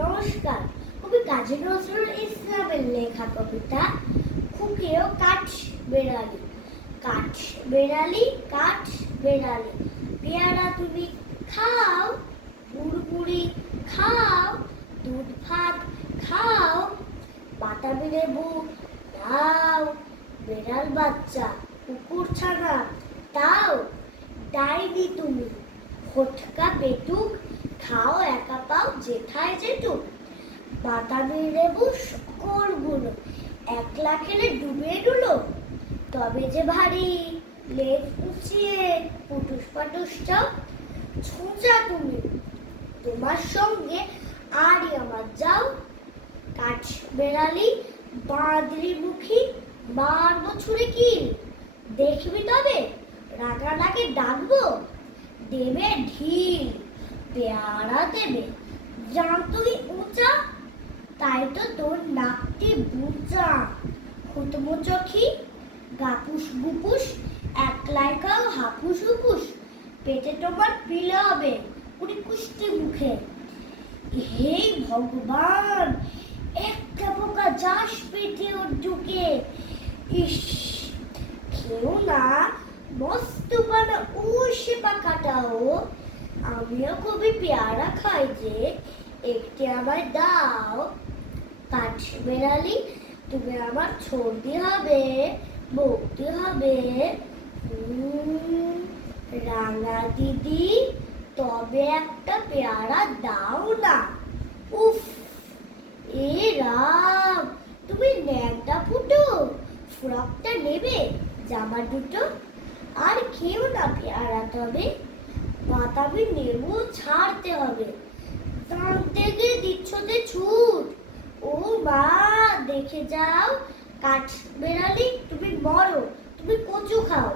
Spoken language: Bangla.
নমস্কার। কবি কাজী নজরুল ইসলামের লেখা কবিতা খুকিও কাঠ বেড়ালি। কাঠ বেড়ালি, কাঠ বেড়ালি, পেয়ারা তুমি খাও, বুড়বুড়ি খাও, দুধ ভাত খাও, বাতাবি লেবু দাও, বেড়াল বাচ্চা কুকুর ছানা তাও, ডাইনি তুমি ফটকা পেটুক খাও একা পাও যেথায় যেটুক, বাতাবি লেবু সকল গুলো একলা খেলে ডুবে ডুলো, তবে যে ভারী লেজ উঁচিয়ে পুটুস পাটুস চাও, ছোঁচা তুমি তোমার সঙ্গে আরই আমার যাও, কাঠ বেড়ালি বাঁদরি মুখী মারবো ছুঁড়ে কি, দেখবি তবে রাগা ডাকে ডাকবো, দেবে ঢিল পেয়ারা দেবে জান তুই উঁচা, তাই তো তোর নাকটি বুচা, খুতমো চোখি গাপুস গুপুস একলাই খাও হাপুস হুপুস, পেটে তোমার পিলে হবে পুরি কুষ্টি মুখে। হে ভগবান, একটা পোকা যাস পেটে ওর ঢুকে, ইস খেও না মস্ত বানা ও সে পাকাটাও, আমিও খুবই পেয়ারা খাই যে একটি আমায় দাও, কাঠ বেড়ালি তুমি আমার ছড়তে হবে বলতে হবে, রাঙা দিদি তবে একটা পেয়ারা দাও না, উফ এ রাম তুমি ন্যাংটা ফুটো, ফ্রকটা নেবে জামা দুটো, আর খেও না পেয়ারা তবে বাতাবি লেবু ছাড়তে হবে, দাঁত থেকে দিচ্ছ যে ছুট, ও মা দেখে যাও কাঠ বেড়ালি তুমি মরো, তুমি কচু খাও।